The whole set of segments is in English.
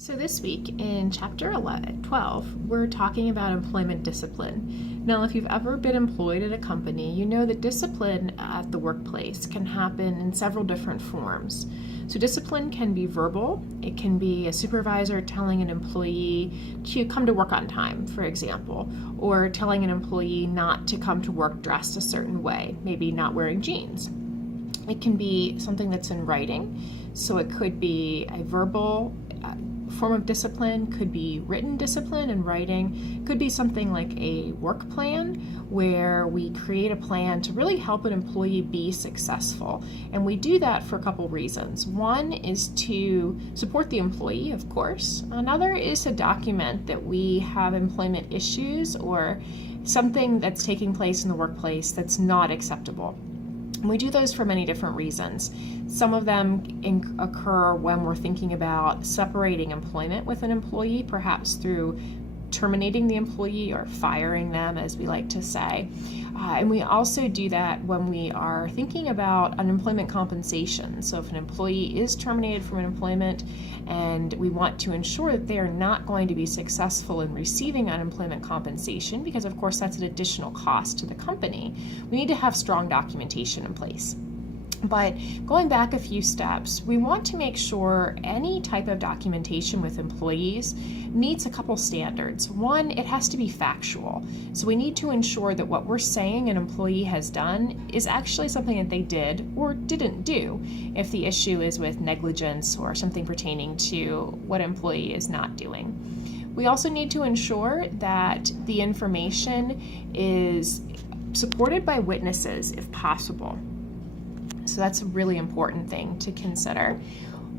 So this week in chapter 12, we're talking about employment discipline. Now, if you've ever been employed at a company, you know that discipline at the workplace can happen in several different forms. So discipline can be verbal. It can be a supervisor telling an employee to come to work on time, for example, or telling an employee not to come to work dressed a certain way, maybe not wearing jeans. It can be something that's in writing. So it could be a verbal form of discipline, could be written discipline in writing, could be something like a work plan where we create a plan to really help an employee be successful. And we do that for a couple reasons. One is to support the employee, of course. Another is to document that we have employment issues or something that's taking place in the workplace that's not acceptable. And we do those for many different reasons. Some of them occur when we're thinking about separating employment with an employee, perhaps through terminating the employee or firing them, as we like to say. And we also do that when we are thinking about unemployment compensation. So if an employee is terminated from an employment and we want to ensure that they are not going to be successful in receiving unemployment compensation, because of course that's an additional cost to the company, we need to have strong documentation in place. But going back a few steps, we want to make sure any type of documentation with employees meets a couple standards. One, it has to be factual. So we need to ensure that what we're saying an employee has done is actually something that they did or didn't do, if the issue is with negligence or something pertaining to what an employee is not doing. We also need to ensure that the information is supported by witnesses if possible. So that's a really important thing to consider.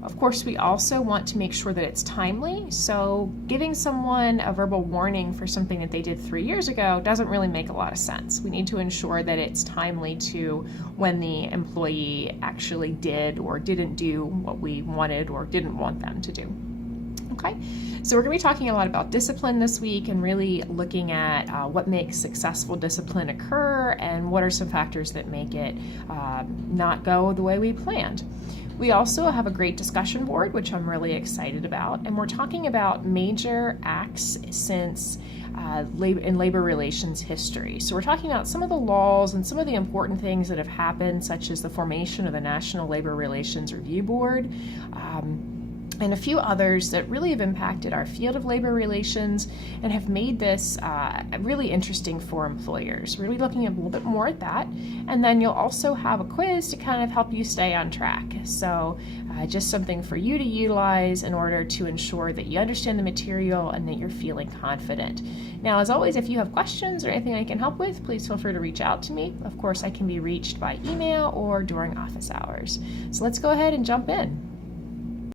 Of course, we also want to make sure that it's timely. So giving someone a verbal warning for something that they did 3 years ago doesn't really make a lot of sense. We need to ensure that it's timely to when the employee actually did or didn't do what we wanted or didn't want them to do. Okay, so we're going to be talking a lot about discipline this week and really looking at what makes successful discipline occur and what are some factors that make it not go the way we planned. We also have a great discussion board, which I'm really excited about, and we're talking about major acts since in labor relations history. So we're talking about some of the laws and some of the important things that have happened, such as the formation of the National Labor Relations Review Board, and a few others that really have impacted our field of labor relations and have made this really interesting for employers. We're really looking a little bit more at that. And then you'll also have a quiz to kind of help you stay on track. So just something for you to utilize in order to ensure that you understand the material and that you're feeling confident. Now, as always, if you have questions or anything I can help with, please feel free to reach out to me. Of course, I can be reached by email or during office hours. So let's go ahead and jump in.